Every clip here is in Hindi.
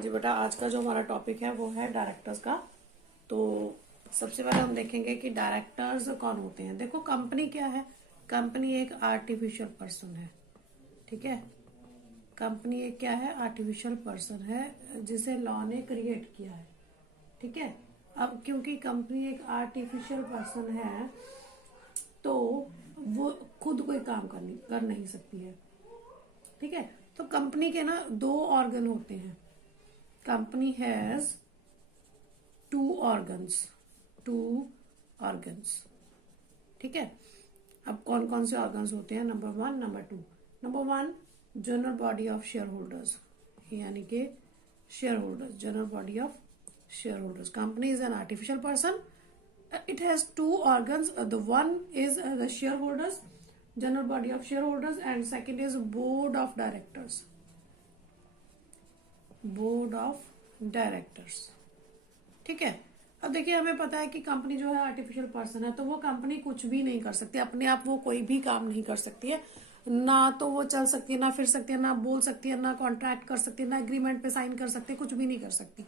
हाँ जी बेटा, आज का जो हमारा टॉपिक है वो है डायरेक्टर्स का। तो सबसे पहले हम देखेंगे कि डायरेक्टर्स कौन होते हैं। देखो, कंपनी क्या है? कंपनी एक आर्टिफिशियल पर्सन है। ठीक है, कंपनी एक क्या है? आर्टिफिशियल पर्सन है जिसे लॉ ने क्रिएट किया है। ठीक है, अब क्योंकि कंपनी एक आर्टिफिशियल पर्सन है तो वो खुद कोई काम कर नहीं सकती है। ठीक है, तो कंपनी के ना दो ऑर्गन होते हैं। Company has two organs. Two organs. ठीक है, अब कौन कौन से ऑर्गन्स होते हैं? Number one, number two. Number one, general body of share holders, यानी कि share holders, general body of share holders. Company is an artificial person, it has two organs. The one is the shareholders, general body of shareholders, and second is board of directors. Board of directors. ठीक है, अब देखिए, हमें पता है कि कंपनी जो है आर्टिफिशियल पर्सन है, तो वो कंपनी कुछ भी नहीं कर सकती अपने आप। वो कोई भी काम नहीं कर सकती है। ना तो वो चल सकती है, ना फिर सकती है, ना बोल सकती है, ना कॉन्ट्रैक्ट कर सकती है, ना एग्रीमेंट पे साइन कर सकती है, कुछ भी नहीं कर सकती।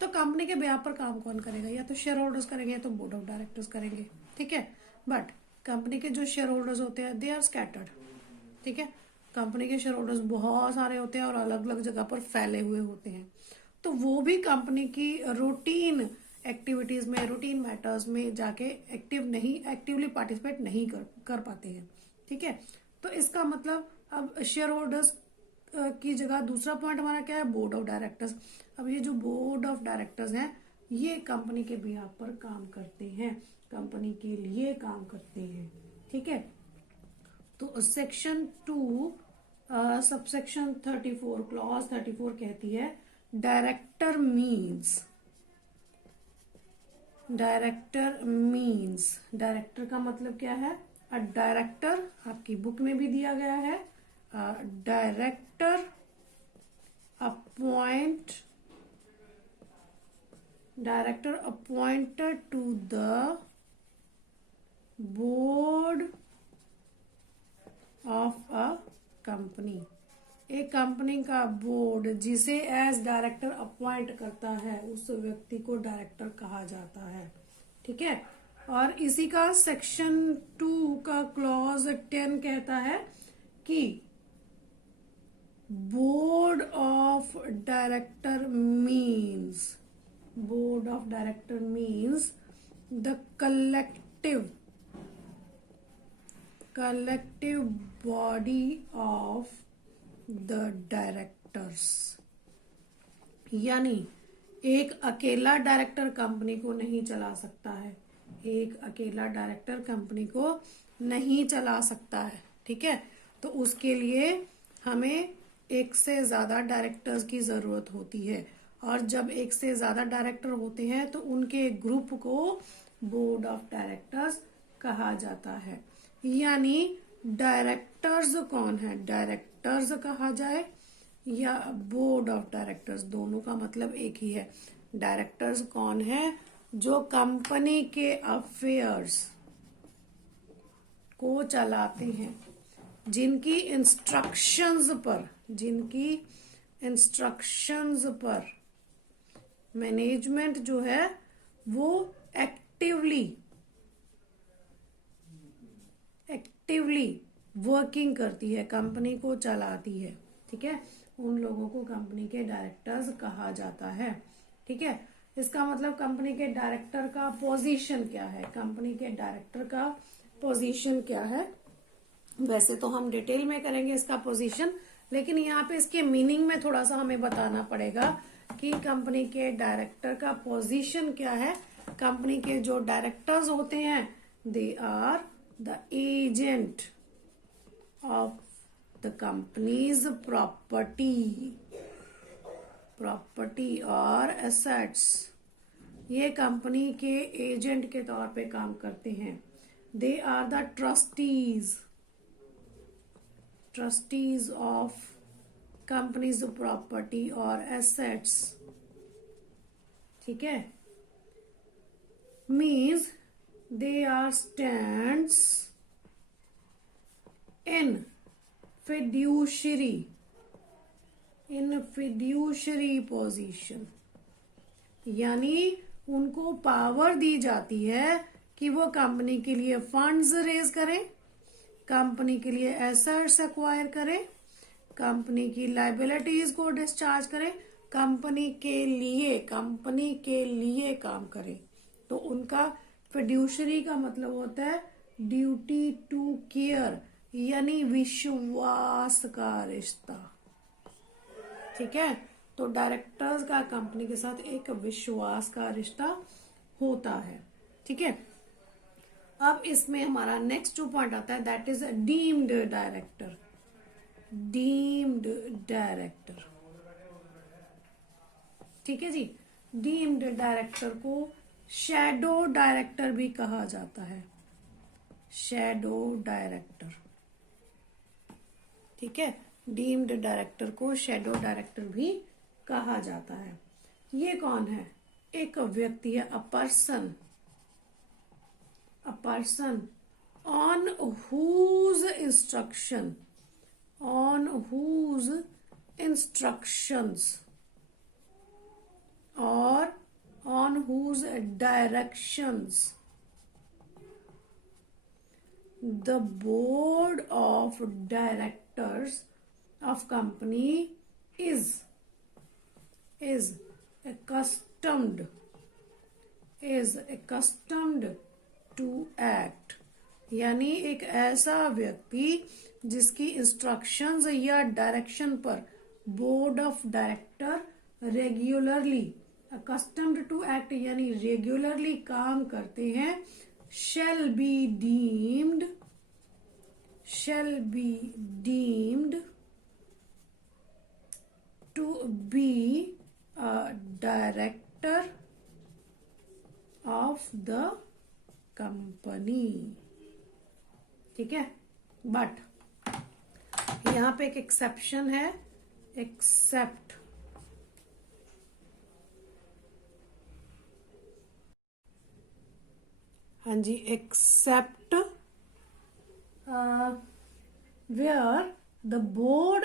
तो कंपनी के बेहाफ पर काम कौन करेगा? या तो शेयर होल्डर्स करेंगे या तो बोर्ड ऑफ डायरेक्टर्स करेंगे। ठीक है, बट कंपनी के जो शेयर होल्डर्स होते हैं दे आर स्कैटर्ड। ठीक है, कंपनी के शेयर होल्डर्स बहुत सारे होते हैं और अलग अलग जगह पर फैले हुए होते हैं। तो वो भी कंपनी की रूटीन एक्टिविटीज में, रूटीन मैटर्स में जाके एक्टिवली पार्टिसिपेट नहीं कर पाते हैं। ठीक है, तो इसका मतलब अब शेयर होल्डर्स की जगह दूसरा पॉइंट हमारा क्या है? Board of directors. अब ये जो बोर्ड ऑफ डायरेक्टर्स हैं ये कंपनी के बिहाफ पर काम करते हैं, कंपनी के लिए काम करते हैं। ठीक है, तो सेक्शन 2 सबसेक्शन 34 क्लॉज 34 कहती है डायरेक्टर मीन्स। डायरेक्टर का मतलब क्या है? अ डायरेक्टर, आपकी बुक में भी दिया गया है, director appointed to the board of a company. एक कंपनी का बोर्ड जिसे एज डायरेक्टर अपॉइंट करता है उस व्यक्ति को डायरेक्टर कहा जाता है। ठीक है, और इसी का सेक्शन 2 का क्लॉज 10 कहता है कि board of director means the collective body of the directors. यानी एक अकेला डायरेक्टर कंपनी को नहीं चला सकता है। एक अकेला डायरेक्टर कंपनी को नहीं चला सकता है। ठीक है, तो उसके लिए हमें एक से ज्यादा डायरेक्टर्स की जरूरत होती है, और जब एक से ज्यादा डायरेक्टर होते हैं तो उनके ग्रुप को बोर्ड ऑफ डायरेक्टर्स कहा जाता है। यानी डायरेक्टर्स कौन है? डायरेक्टर्स कहा जाए या बोर्ड ऑफ डायरेक्टर्स, दोनों का मतलब एक ही है। डायरेक्टर्स कौन है? जो कंपनी के अफेयर्स को चलाते हैं, जिनकी इंस्ट्रक्शंस पर मैनेजमेंट जो है वो एक्टिवली वर्किंग करती है, कंपनी को चलाती है। ठीक है, उन लोगों को कंपनी के डायरेक्टर्स कहा जाता है। ठीक है, इसका मतलब कंपनी के डायरेक्टर का पोजीशन क्या है? कंपनी के डायरेक्टर का पोजीशन क्या है? वैसे तो हम डिटेल में करेंगे इसका पोजीशन, लेकिन यहाँ पे इसके मीनिंग में थोड़ा सा हमें बताना पड़ेगा कि कंपनी के डायरेक्टर का पोजीशन क्या है। कंपनी के जो डायरेक्टर्स होते हैं they are the agent of the company's property और एसेट्स। ये कंपनी के एजेंट के तौर पे काम करते हैं। They are the trustees of company's property और एसेट्स। ठीक है, means they are stands in fiduciary in fiduciary position, यानी उनको पावर दी जाती है कि वो कंपनी के लिए फंड्स रेज करें, कंपनी के लिए एसेट्स एक्वायर करें, कंपनी की लाइबिलिटीज को डिस्चार्ज करें, कंपनी के लिए काम करें। तो उनका फिड्यूशरी का मतलब होता है ड्यूटी टू केयर, यानी विश्वास का रिश्ता। ठीक है, तो डायरेक्टर्स का कंपनी के साथ एक विश्वास का रिश्ता होता है। ठीक है, अब इसमें हमारा नेक्स्ट जो पॉइंट आता है that is deemed director. Deemed director, ठीक है जी, डीम्ड डायरेक्टर को शैडो डायरेक्टर भी कहा जाता है। शैडो डायरेक्टर, ठीक है, डीम्ड डायरेक्टर को शैडो डायरेक्टर भी कहा जाता है। ये कौन है? एक व्यक्ति है, a person on whose instructions or on whose directions the board of directors of company is accustomed to act, यानी एक ऐसा व्यक्ति जिसकी इंस्ट्रक्शंस या डायरेक्शन पर board of director regularly, accustomed to act यानी रेगुलरली काम करते हैं, shall be deemed to be a director of the company। ठीक है, बट यहां पे एक एक्सेप्शन है, एक्सेप्ट हाँ जी, accept where the board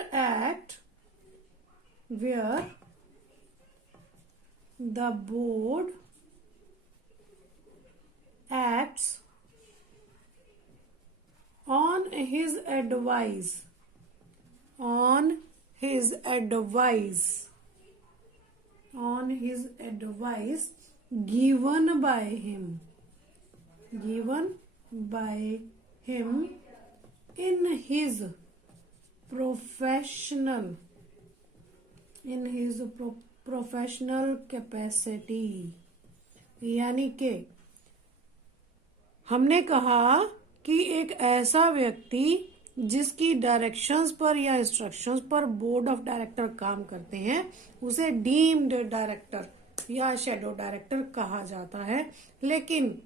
acts on his advice given by him in his professional capacity। यानी कि हमने कहा कि एक ऐसा व्यक्ति जिसकी डायरेक्शंस पर या इंस्ट्रक्शंस पर बोर्ड ऑफ डायरेक्टर काम करते हैं उसे डीम्ड डायरेक्टर या शैडो डायरेक्टर कहा जाता है। लेकिन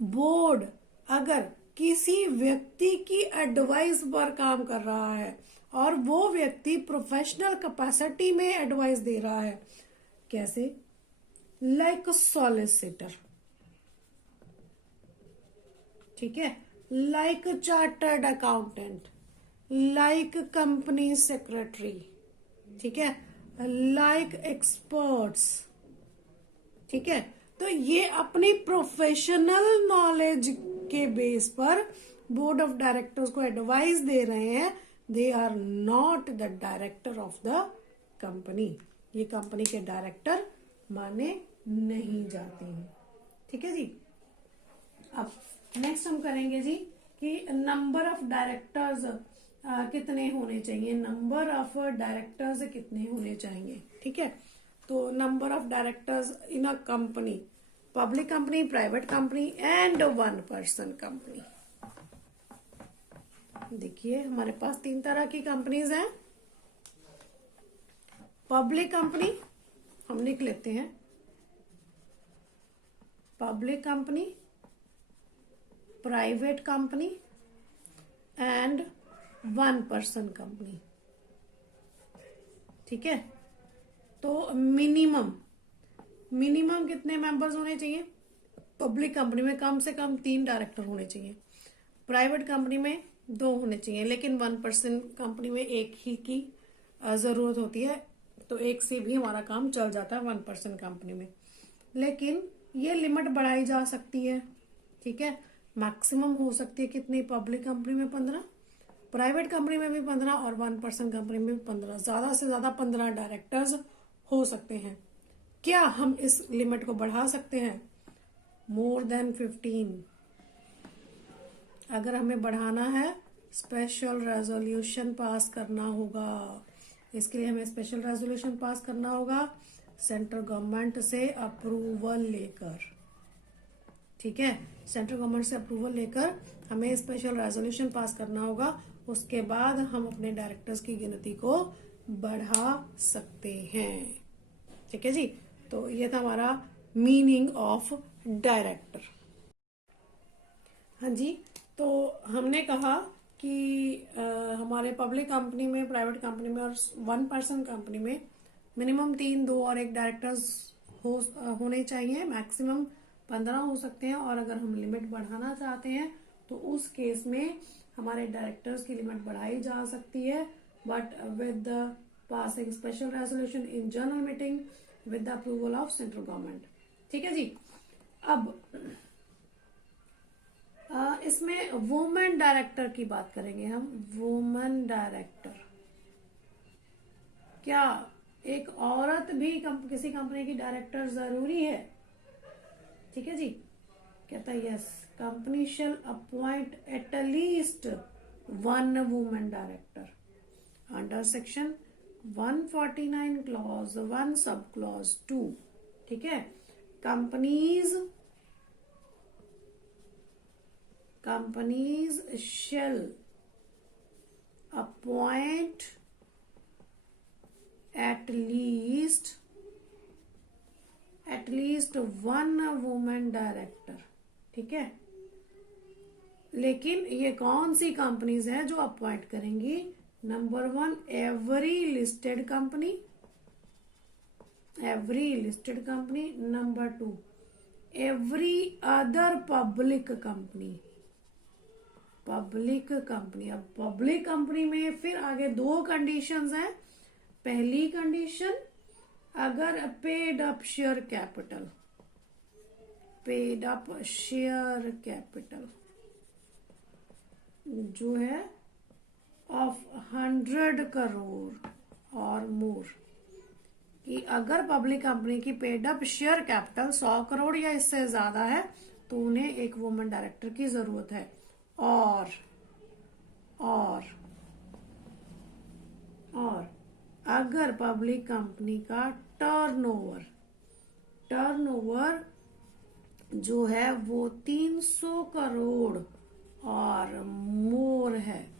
बोर्ड अगर किसी व्यक्ति की एडवाइस पर काम कर रहा है और वो व्यक्ति प्रोफेशनल कैपेसिटी में एडवाइस दे रहा है, कैसे? लाइक सॉलिसिटर, ठीक है, like chartered accountant, like company secretary, ठीक है, लाइक एक्सपर्ट्स। ठीक है, तो ये अपनी प्रोफेशनल नॉलेज के बेस पर बोर्ड ऑफ डायरेक्टर्स को एडवाइस दे रहे हैं। They are not the director of the company, ये कंपनी के डायरेक्टर माने नहीं जाते हैं। ठीक है जी, अब नेक्स्ट हम करेंगे जी कि नंबर ऑफ डायरेक्टर्स कितने होने चाहिए, नंबर ऑफ डायरेक्टर्स कितने होने चाहिए। ठीक है, तो number of directors in a company, public company, private company and one person company. देखिए हमारे पास 3 तरह की कंपनीज हैं। पब्लिक कंपनी हम लिख लेते हैं, public company, private company and one person company. ठीक है, तो मिनिमम कितने मेंबर्स होने चाहिए? पब्लिक कंपनी में कम से कम 3 डायरेक्टर होने चाहिए, प्राइवेट कंपनी में 2 होने चाहिए, लेकिन वन पर्सन कंपनी में एक ही की जरूरत होती है, तो एक से भी हमारा काम चल जाता है 1% कंपनी में। लेकिन ये लिमिट बढ़ाई जा सकती है, ठीक है। मैक्सिमम हो सकती है कितनी, पब्लिक कंपनी में 15, प्राइवेट कंपनी में भी 15 और 1% कंपनी में भी 15, ज्यादा से ज्यादा 15 डायरेक्टर्स हो सकते हैं। क्या हम इस लिमिट को बढ़ा सकते हैं? मोर देन 15 अगर हमें बढ़ाना है, स्पेशल रेजोल्यूशन पास करना होगा। इसके लिए हमें स्पेशल रेजोल्यूशन पास करना होगा सेंट्रल गवर्नमेंट से अप्रूवल लेकर, ठीक है। सेंट्रल गवर्नमेंट से अप्रूवल लेकर हमें स्पेशल रेजोल्यूशन पास करना होगा। उसके बाद हम अपने डायरेक्टर्स की गिनती को बढ़ा सकते हैं, ठीक है जी। तो ये था हमारा मीनिंग ऑफ डायरेक्टर। हाँ जी, तो हमने कहा कि हमारे पब्लिक कंपनी में, प्राइवेट कंपनी में और 1% कंपनी में मिनिमम 3, 2 और 1 डायरेक्टर्स होने चाहिए। मैक्सिमम 15 हो सकते हैं, और अगर हम लिमिट बढ़ाना चाहते हैं तो उस केस में हमारे डायरेक्टर्स की लिमिट बढ़ाई जा सकती है, but with the passing special resolution in general meeting with the approval of central government, ठीक है जी। अब इसमें वुमेन डायरेक्टर की बात करेंगे हम। वुमेन डायरेक्टर, क्या एक औरत भी किसी कंपनी की डायरेक्टर जरूरी है? ठीक है जी, कहता है yes, company shall appoint at least 1 women director under section 149 clause 1 sub clause 2, ठीक है। Companies shall appoint at least 1 women director, ठीक है। लेकिन ये कौन सी कंपनीज है जो अपॉइंट करेंगी? Number 1, every listed company. Number 2, every other public company. अब पब्लिक कंपनी में फिर आगे 2 कंडीशंस हैं। पहली कंडीशन, अगर पेड अप शेयर कैपिटल जो है ऑफ 100 करोड़ और मोर, कि अगर पब्लिक कंपनी की paid up share capital 100 crore या इससे ज्यादा है तो उन्हें एक वुमेन डायरेक्टर की जरूरत है। और अगर पब्लिक कंपनी का टर्नओवर जो है वो 300 करोड़ और मोर है,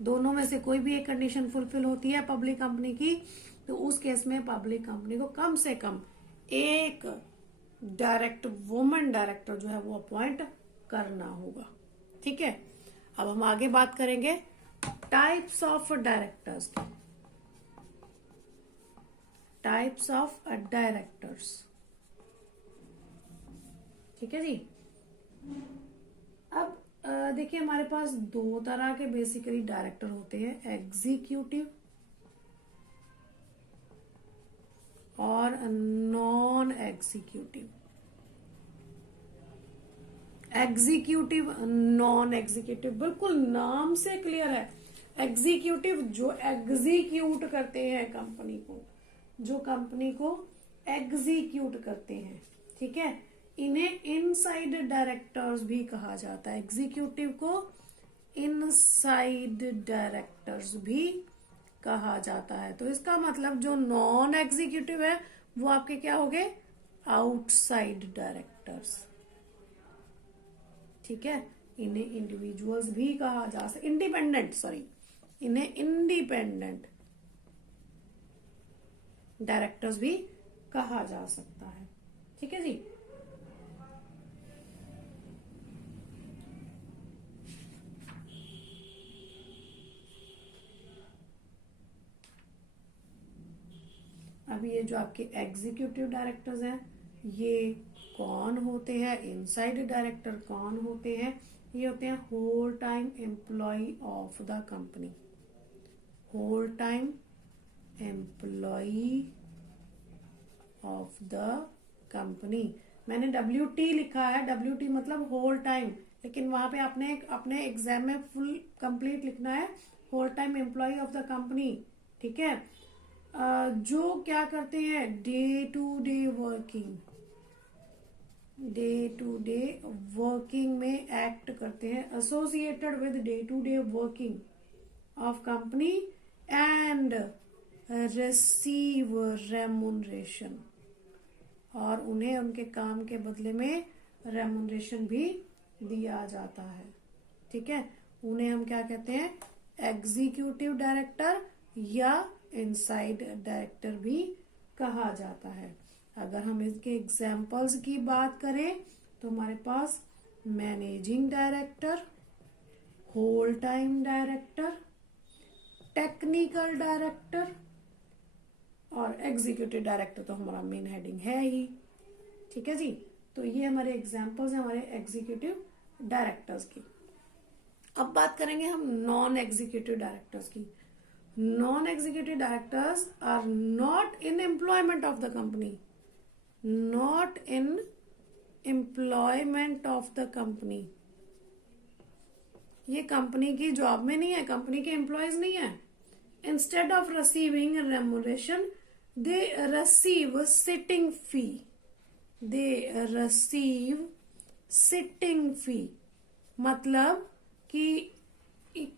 दोनों में से कोई भी एक कंडीशन फुलफिल होती है पब्लिक कंपनी की, तो उस केस में पब्लिक कंपनी को कम से कम एक वुमेन डायरेक्टर जो है वो अपॉइंट करना होगा, ठीक है। अब हम आगे बात करेंगे टाइप्स ऑफ डायरेक्टर्स की। ठीक है जी। अब देखिए, हमारे पास 2 तरह के बेसिकली डायरेक्टर होते हैं, एग्जीक्यूटिव और नॉन एग्जीक्यूटिव। नॉन एग्जीक्यूटिव बिल्कुल नाम से क्लियर है। एग्जीक्यूटिव जो एग्जीक्यूट करते हैं कंपनी को, एग्जीक्यूट करते हैं, ठीक है। इन्हें इनसाइड डायरेक्टर्स भी कहा जाता है। एग्जीक्यूटिव को इनसाइड डायरेक्टर्स भी कहा जाता है। तो इसका मतलब जो नॉन एग्जीक्यूटिव है वो आपके क्या हो गए? आउटसाइड डायरेक्टर्स, ठीक है। इन्हें इंडिविजुअल्स भी कहा जा सकता, इन्हें इंडिपेंडेंट डायरेक्टर्स भी कहा जा सकता है, ठीक है जी। अभी ये जो आपके एग्जीक्यूटिव डायरेक्टर्स हैं, ये कौन होते हैं? इनसाइड डायरेक्टर कौन होते हैं? ये होते हैं whole time employ of the company. Whole time employee of the company. मैंने WT लिखा है, WT मतलब होल टाइम, लेकिन वहां पे आपने अपने एग्जाम में फुल कंप्लीट लिखना है whole time employ of the company. ठीक है। जो क्या करते हैं, डे टू डे वर्किंग में एक्ट करते हैं, associated with day to day working of company and receive remuneration, और उन्हें उनके काम के बदले में रेमुनरेशन भी दिया जाता है। ठीक है। उन्हें हम क्या कहते हैं, एग्जीक्यूटिव डायरेक्टर या इनसाइड डायरेक्टर भी कहा जाता है। अगर हम इसके एग्जाम्पल्स की बात करें तो हमारे पास managing director, whole time director, technical director और एग्जीक्यूटिव डायरेक्टर तो हमारा मेन हेडिंग है ही। ठीक है जी। तो ये हमारे एग्जाम्पल्स हैं हमारे एग्जीक्यूटिव डायरेक्टर्स की। अब बात करेंगे हम नॉन एग्जीक्यूटिव डायरेक्टर्स की। Non executive directors are not in employment of the company, not in employment of the company. ये कंपनी की जॉब में नहीं है, कंपनी के एम्प्लॉयज नहीं है। Instead of receiving remuneration they receive sitting fee, they receive sitting fee, मतलब कि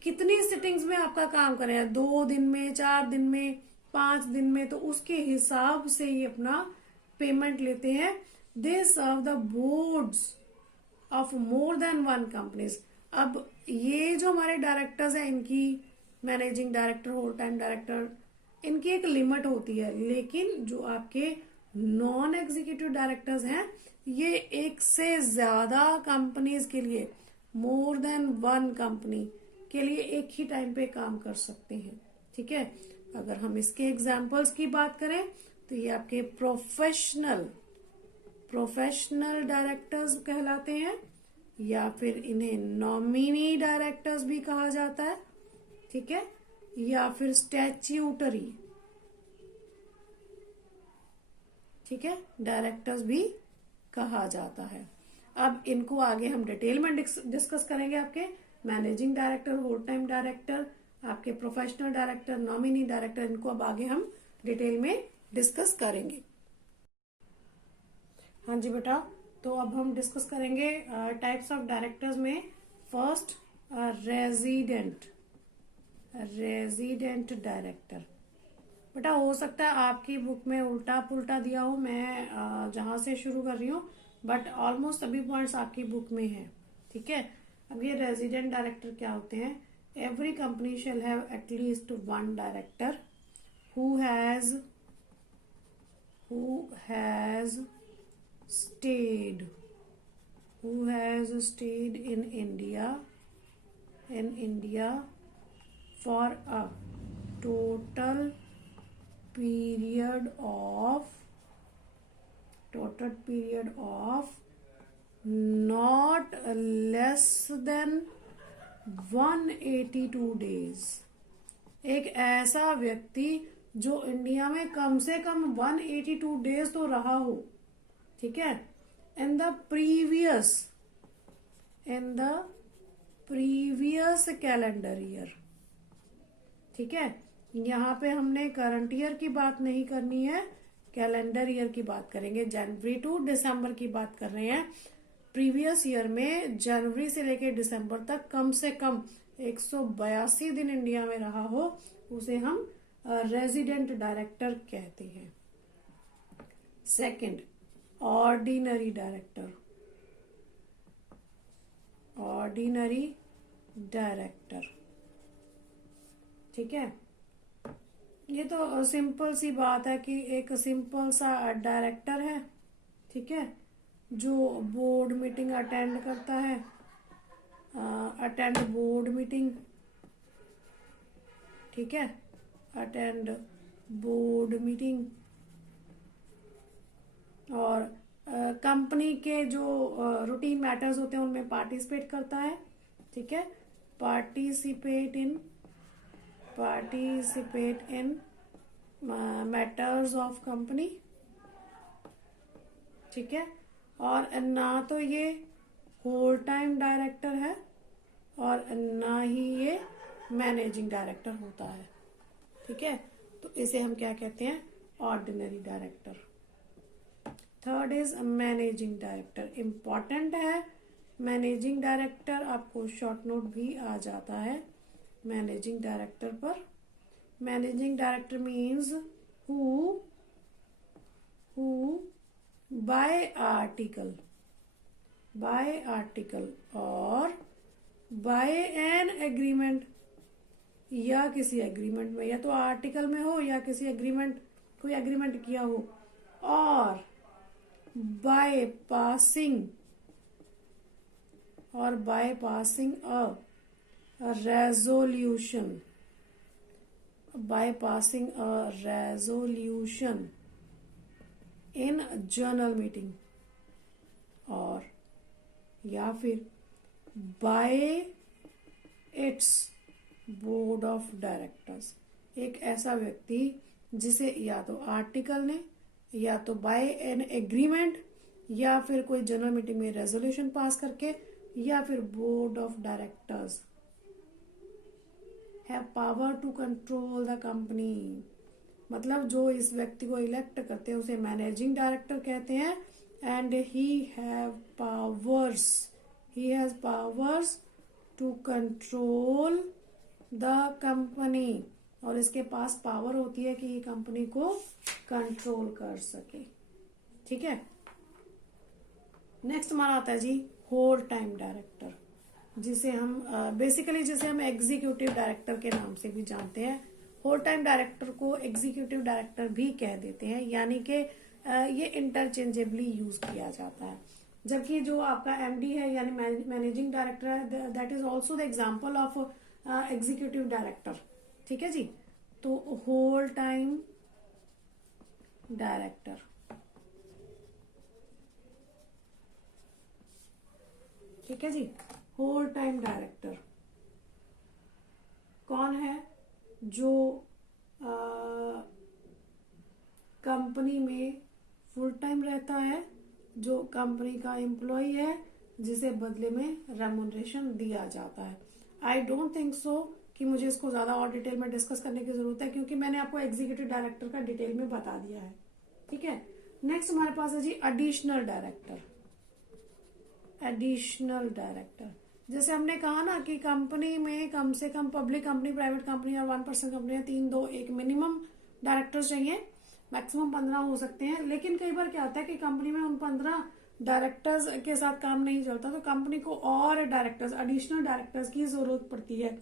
कितनी सिटिंग्स में आपका काम करें, 2 दिन में, 4 दिन में, 5 दिन में, तो उसके हिसाब से ये अपना पेमेंट लेते हैं। They serve the boards of more than 1 companies. अब ये जो हमारे डायरेक्टर्स हैं, इनकी managing director, whole time director, इनकी एक लिमिट होती है, लेकिन जो आपके नॉन एग्जीक्यूटिव डायरेक्टर्स हैं, ये एक से ज्यादा कंपनीज के लिए, मोर देन 1 कंपनी के लिए एक ही टाइम पे काम कर सकते हैं। ठीक है। अगर हम इसके एग्जाम्पल्स की बात करें तो ये आपके प्रोफेशनल डायरेक्टर्स कहलाते हैं, या फिर इन्हें नॉमिनी डायरेक्टर्स भी कहा जाता है। ठीक है। या फिर स्टैच्यूटरी, ठीक है, डायरेक्टर्स भी कहा जाता है। अब इनको आगे हम डिटेल में डिस्कस करेंगे। आपके managing director, whole time director, आपके प्रोफेशनल डायरेक्टर, नॉमिनी डायरेक्टर, इनको अब आगे हम डिटेल में डिस्कस करेंगे। हाँ जी बेटा, तो अब हम डिस्कस करेंगे टाइप्स ऑफ डायरेक्टर्स में। First, resident director. बेटा हो सकता है आपकी बुक में उल्टा पुल्टा दिया हो, मैं जहां से शुरू कर रही हूँ, बट ऑलमोस्ट सभी पॉइंट्स आपकी बुक में है। ठीक है। अब ये रेजिडेंट डायरेक्टर क्या होते हैं? Every company shall have at least 1 director who has stayed in India for a total period of not less than 182 days। एक ऐसा व्यक्ति जो इंडिया में कम से कम 182 डेज तो रहा हो। ठीक है। In the previous calendar year. ठीक है। यहाँ पे हमने करंट ईयर की बात नहीं करनी है, कैलेंडर ईयर की बात करेंगे। जनवरी टू दिसंबर की बात कर रहे हैं। प्रीवियस ईयर में जनवरी से लेकर दिसंबर तक कम से कम 182 दिन इंडिया में रहा हो, उसे हम रेजिडेंट डायरेक्टर कहते हैं। Second, ordinary director. ठीक है। ये तो सिंपल सी बात है कि एक सिंपल सा डायरेक्टर है, ठीक है, जो बोर्ड मीटिंग अटेंड करता है, अटेंड बोर्ड मीटिंग। ठीक है, अटेंड बोर्ड मीटिंग, और कंपनी के जो रूटीन मैटर्स होते हैं उनमें पार्टिसिपेट करता है। ठीक है, participate in matters of company, ठीक है। और ना तो ये होल टाइम डायरेक्टर है और ना ही ये मैनेजिंग डायरेक्टर होता है, ठीक है। तो इसे हम क्या कहते हैं, ordinary director. Third is managing director, important है। मैनेजिंग डायरेक्टर आपको शॉर्ट नोट भी आ जाता है मैनेजिंग डायरेक्टर पर। Managing director means who bye article और बाय एन एग्रीमेंट, या किसी एग्रीमेंट में, या तो आर्टिकल में हो या किसी एग्रीमेंट, कोई एग्रीमेंट किया हो, और by passing a resolution in general meeting, और या फिर bye it's board of directors. एक ऐसा व्यक्ति जिसे या तो आर्टिकल ने, या तो बाय एन एग्रीमेंट, या फिर कोई जनरल मीटिंग में रेजोल्यूशन पास करके, या फिर board of directors have power to control the company. मतलब जो इस व्यक्ति को इलेक्ट करते हैं उसे मैनेजिंग डायरेक्टर कहते हैं। And he has powers to control the company, और इसके पास पावर होती है कि ये कंपनी को कंट्रोल कर सके, ठीक है। नेक्स्ट हमारा आता है जी होल टाइम डायरेक्टर, जिसे हम बेसिकली एग्जीक्यूटिव डायरेक्टर के नाम से भी जानते हैं। होल टाइम डायरेक्टर को एग्जीक्यूटिव डायरेक्टर भी कह देते हैं, यानी कि ये इंटरचेंजेबली यूज किया जाता है। जबकि जो आपका एमडी है यानी मैनेजिंग डायरेक्टर है, that is also the example of executive director, ठीक है जी। तो होल टाइम डायरेक्टर, ठीक है जी। होल टाइम डायरेक्टर कौन है, जो कंपनी में फुल टाइम रहता है, जो कंपनी का एम्प्लॉय है, जिसे बदले में रेम्युनरेशन दिया जाता है। आई डोंट थिंक सो कि मुझे इसको ज्यादा और डिटेल में डिस्कस करने की जरूरत है, क्योंकि मैंने आपको एग्जीक्यूटिव डायरेक्टर का डिटेल में बता दिया है, ठीक है। नेक्स्ट हमारे पास है जी एडिशनल डायरेक्टर। एडिशनल डायरेक्टर, जैसे हमने कहा ना कि कंपनी में कम से कम पब्लिक कंपनी, प्राइवेट कंपनी और 1% कंपनी, 3, 2, 1 मिनिमम डायरेक्टर्स चाहिए, मैक्सिमम 15 हो सकते हैं। लेकिन कई बार क्या होता है कि कंपनी में उन 15 डायरेक्टर्स के साथ काम नहीं चलता, तो कंपनी को और डायरेक्टर्स, एडिशनल डायरेक्टर्स की जरूरत पड़ती है।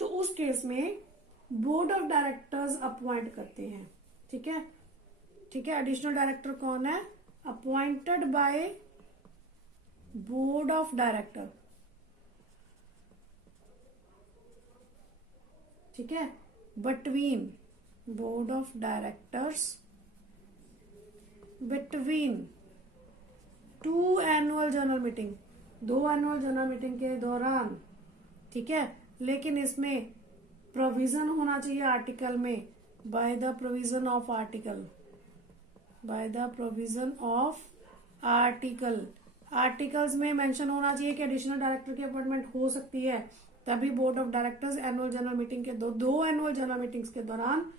तो उस केस में बोर्ड ऑफ डायरेक्टर्स अपॉइंट करते हैं, ठीक है, ठीक है। एडिशनल डायरेक्टर कौन है, appointed by board of director, ठीक है, between board of directors, between 2 annual general meeting, 2 annual general meeting के दौरान, ठीक है। लेकिन इसमें प्रोविजन होना चाहिए आर्टिकल में, by the provision of article, by the provision of article. Articles में मेंशन होना चाहिए कि एडिशनल डायरेक्टर की अपॉइंटमेंट हो सकती है, तभी board of directors annual general meeting के दो एनुअल जनरल मीटिंग्स के दौरान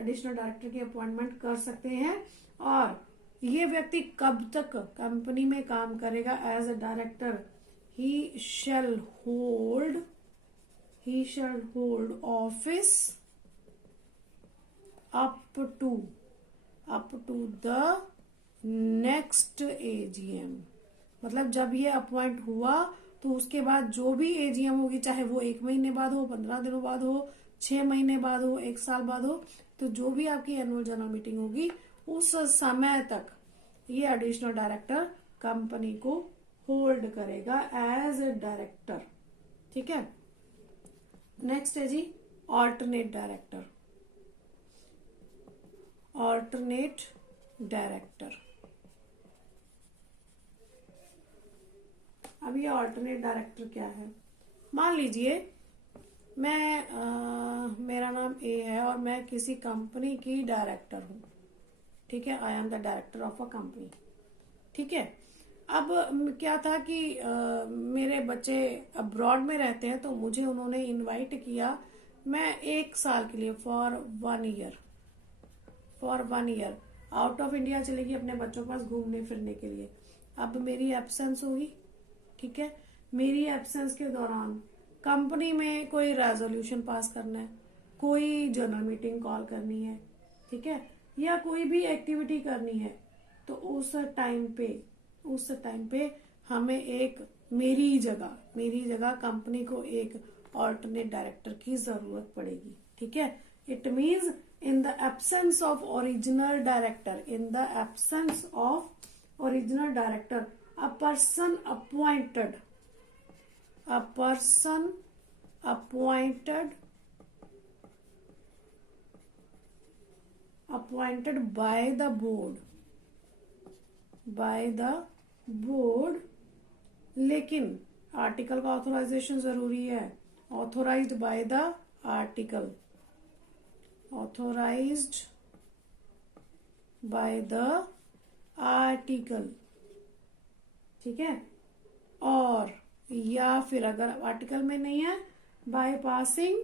एडिशनल डायरेक्टर की अपॉइंटमेंट कर सकते हैं। और ये व्यक्ति कब तक कंपनी में काम करेगा as a director, he shall hold office up to the next AGM. मतलब जब ये अपॉइंट हुआ तो उसके बाद जो भी एजीएम होगी, चाहे वो 1 महीने बाद हो, 15 दिनों बाद हो, 6 महीने बाद हो, 1 साल बाद हो, तो जो भी आपकी एनुअल जनरल मीटिंग होगी उस समय तक ये एडिशनल डायरेक्टर कंपनी को होल्ड करेगा एज ए डायरेक्टर, ठीक है। नेक्स्ट है जी ऑल्टरनेट डायरेक्टर। ऑल्टरनेट डायरेक्टर, अब ये ऑल्टरनेट डायरेक्टर क्या है। मान लीजिए मेरा नाम ए है और और मैं किसी कंपनी की डायरेक्टर हूँ, ठीक है, I am the director of a company, ठीक है। अब क्या था कि मेरे बच्चे अब्रॉड में रहते हैं, तो मुझे उन्होंने इनवाइट किया, मैं 1 साल के लिए for one year out of India चलेगी अपने बच्चों के पास घूमने फिरने के लिए। अब मेरी एब्सेंस हुई, ठीक है। मेरी एब्सेंस के दौरान कंपनी में कोई रेजोल्यूशन पास करना है, कोई जनरल मीटिंग कॉल करनी है, ठीक है, या कोई भी एक्टिविटी करनी है, तो उस टाइम पे हमें मेरी जगह कंपनी को एक ऑल्टरनेट डायरेक्टर की जरूरत पड़ेगी, ठीक है। It means in the absence of original director, a person appointed by the board, लेकिन आर्टिकल का ऑथोराइजेशन जरूरी है, ऑथोराइज्ड बाय द आर्टिकल, ठीक है। और या फिर अगर आर्टिकल में नहीं है, by passing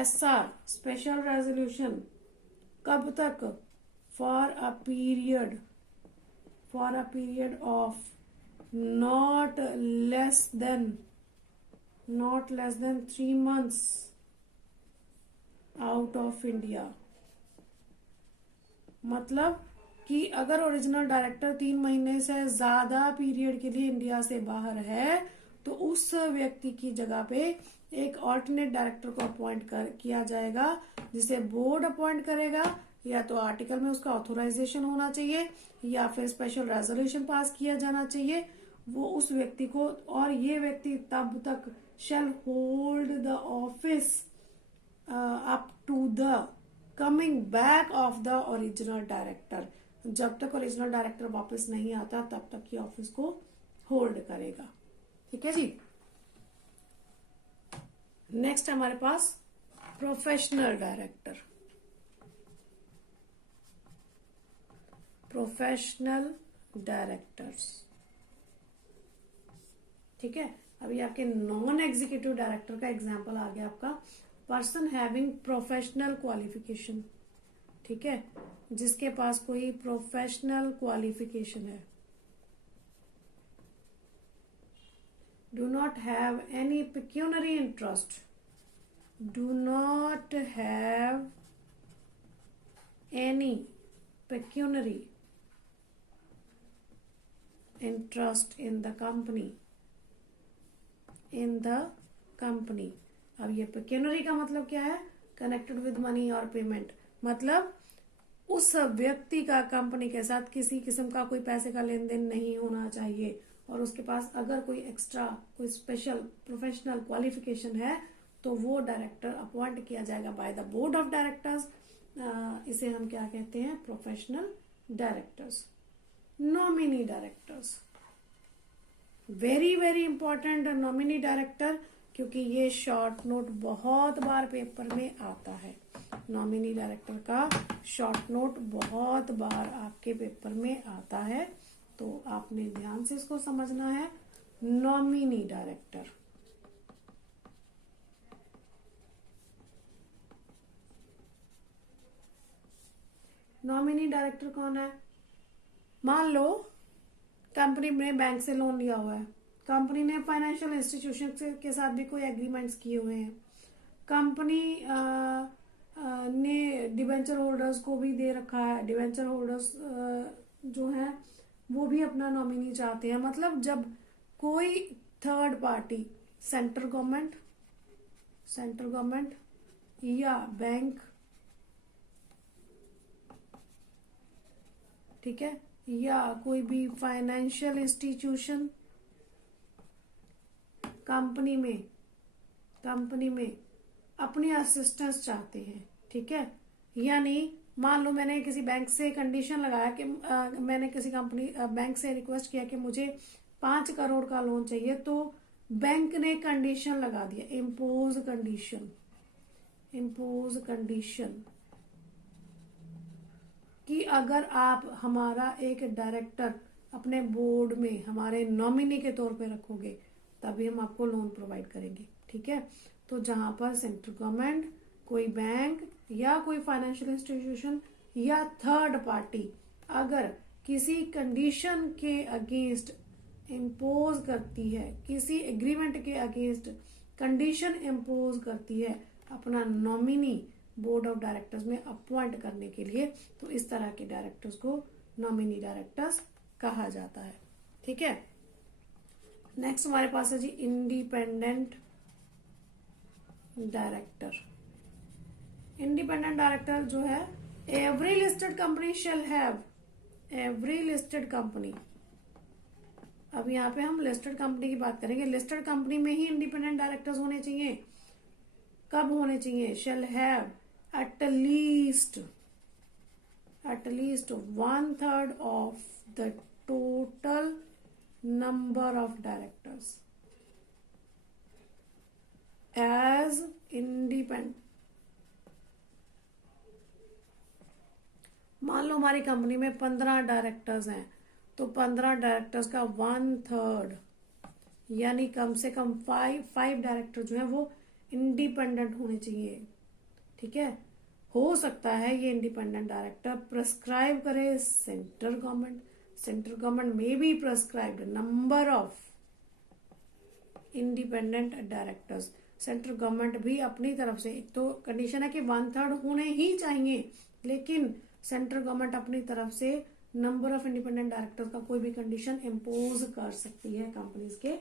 SR special resolution, कब तक, for a period of not less than 3 months out of India. मतलब कि अगर ओरिजिनल डायरेक्टर 3 महीने से ज्यादा पीरियड के लिए इंडिया से बाहर है, तो उस व्यक्ति की जगह पे एक ऑल्टरनेट डायरेक्टर को अपॉइंट किया जाएगा, जिसे बोर्ड अपॉइंट करेगा, या तो आर्टिकल में उसका ऑथोराइजेशन होना चाहिए या फिर स्पेशल रेजोल्यूशन पास किया जाना चाहिए वो उस व्यक्ति को, और ये व्यक्ति तब तक shall hold the office up to the coming back of the original director। जब तक ओरिजिनल डायरेक्टर वापस नहीं आता तब तक ये ऑफिस को होल्ड करेगा, ठीक है जी। नेक्स्ट हमारे पास प्रोफेशनल डायरेक्टर्स, ठीक है। अभी आपके नॉन एग्जीक्यूटिव डायरेक्टर का एग्जांपल आ गया आपका, पर्सन हैविंग प्रोफेशनल क्वालिफिकेशन, ठीक है, जिसके पास कोई प्रोफेशनल क्वालिफिकेशन है, do not have any pecuniary interest, in the company। अब ये पेक्यूनरी का मतलब क्या है, कनेक्टेड विद मनी और पेमेंट, मतलब उस व्यक्ति का कंपनी के साथ किसी किस्म का कोई पैसे का लेन देन नहीं होना चाहिए, और उसके पास अगर कोई एक्स्ट्रा कोई स्पेशल प्रोफेशनल क्वालिफिकेशन है तो वो डायरेक्टर अपॉइंट किया जाएगा by the board of directors. इसे हम क्या कहते हैं, professional directors. Nominee directors, very very important nominee director, क्योंकि ये शॉर्ट नोट बहुत बार पेपर में आता है। नॉमिनी डायरेक्टर का शॉर्ट नोट बहुत बार आपके पेपर में आता है, तो आपने ध्यान से इसको समझना है। नॉमिनी डायरेक्टर, नॉमिनी डायरेक्टर कौन है, मान लो कंपनी ने बैंक से लोन लिया हुआ है, कंपनी ने फाइनेंशियल इंस्टीट्यूशन के साथ भी कोई एग्रीमेंट्स किए हुए हैं, कंपनी ने डिबेंचर होल्डर्स को भी दे रखा है, डिबेंचर होल्डर्स जो हैं वो भी अपना नॉमिनी चाहते हैं। मतलब जब कोई थर्ड पार्टी, सेंट्रल गवर्नमेंट या बैंक, ठीक है, या कोई भी फाइनेंशियल इंस्टीट्यूशन कंपनी में अपनी असिस्टेंस चाहते हैं, ठीक है। यानी मान लो मैंने किसी बैंक से कंडीशन लगाया कि मैंने किसी बैंक से रिक्वेस्ट किया कि मुझे 5 करोड़ का लोन चाहिए, तो बैंक ने कंडीशन लगा दिया, इम्पोज कंडीशन कि अगर आप हमारा एक डायरेक्टर अपने बोर्ड में हमारे नॉमिनी के तौर पे रखोगे तभी हम आपको लोन प्रोवाइड करेंगे। ठीक है, तो जहां पर सेंट्रल गवर्नमेंट, कोई बैंक या कोई फाइनेंशियल इंस्टीट्यूशन या थर्ड पार्टी अगर किसी कंडीशन के अगेंस्ट इम्पोज करती है, किसी एग्रीमेंट के अगेंस्ट कंडीशन इम्पोज करती है अपना नॉमिनी बोर्ड ऑफ डायरेक्टर्स में अपॉइंट करने के लिए, तो इस तरह के डायरेक्टर्स को नॉमिनी डायरेक्टर्स कहा जाता है। ठीक है, नेक्स्ट हमारे पास है जी इंडिपेंडेंट डायरेक्टर। इंडिपेंडेंट डायरेक्टर जो है, every listed company shall have, every listed company, अब यहाँ पे हम लिस्टेड कंपनी की बात करेंगे। लिस्टेड कंपनी में ही इंडिपेंडेंट डायरेक्टर्स होने चाहिए। कब होने चाहिए? Shall have at least 1/3 of the total number of directors as independent. मान लो हमारी कंपनी में 15 डायरेक्टर्स हैं, तो 15 डायरेक्टर्स का 1/3 यानी कम से कम 5 डायरेक्टर जो है वो इंडिपेंडेंट होने चाहिए। ठीक है, हो सकता है ये इंडिपेंडेंट डायरेक्टर प्रेस्क्राइब करे सेंट्रल गवर्नमेंट, सेंट्रल गवर्नमेंट में भी prescribed number of independent directors. Central government भी अपनी तरफ से, एक तो कंडीशन है कि 1/3 होने ही चाहिए, लेकिन सेंट्रल गवर्नमेंट अपनी तरफ से नंबर ऑफ इंडिपेंडेंट डायरेक्टर का कोई भी कंडीशन इम्पोज कर सकती है कंपनीज के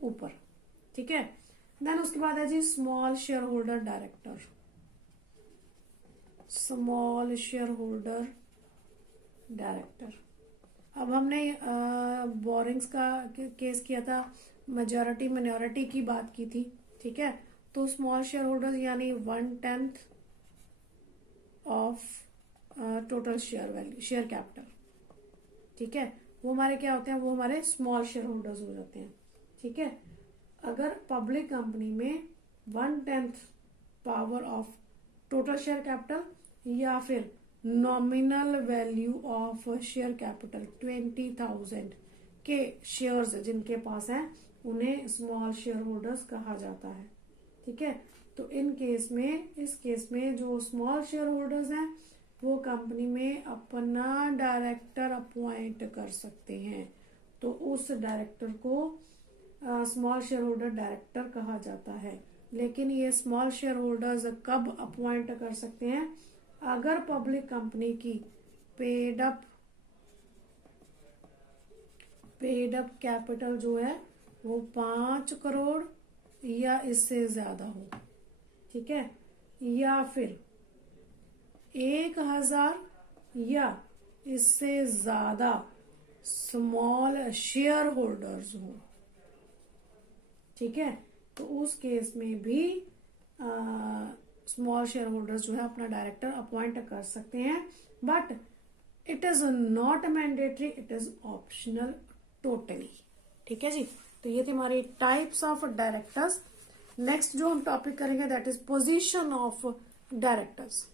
ऊपर। ठीक है, देन उसके बाद है जी small shareholder director. Small shareholder director, अब हमने बोरिंग्स का केस किया था, मेजॉरिटी मिनॉरिटी की बात की थी। ठीक है, तो स्मॉल शेयर होल्डर्स यानी 1/10 of total share value, share capital. ठीक है, वो हमारे क्या होते हैं? वो हमारे स्मॉल शेयर होल्डर्स हो जाते हैं। ठीक है, अगर पब्लिक कंपनी में 1/10 power of total share capital या फिर nominal value of share capital 20,000 के शेयर्स जिनके पास हैं उन्हें स्मॉल शेयर होल्डर्स कहा जाता है। ठीक है, तो इन केस में, इस केस में जो स्मॉल शेयर होल्डर्स हैं वो कंपनी में अपना डायरेक्टर अपॉइंट कर सकते हैं, तो उस डायरेक्टर को स्मॉल शेयर होल्डर डायरेक्टर कहा जाता है। लेकिन ये स्मॉल शेयर होल्डर्स कब अपॉइंट कर सकते हैं? अगर पब्लिक कंपनी की पेड अप कैपिटल जो है वो 5 करोड़ या इससे ज्यादा हो। ठीक है, या फिर 1,000 या इससे ज्यादा स्मॉल शेयर होल्डर्स हो। ठीक है, तो उस केस में भी स्मॉल शेयर होल्डर्स जो है अपना डायरेक्टर अपॉइंट कर सकते हैं, but it is not mandatory, it is optional totally. ठीक है जी, तो ये थी हमारी टाइप्स ऑफ डायरेक्टर्स। नेक्स्ट जो हम टॉपिक करेंगे that is position of directors.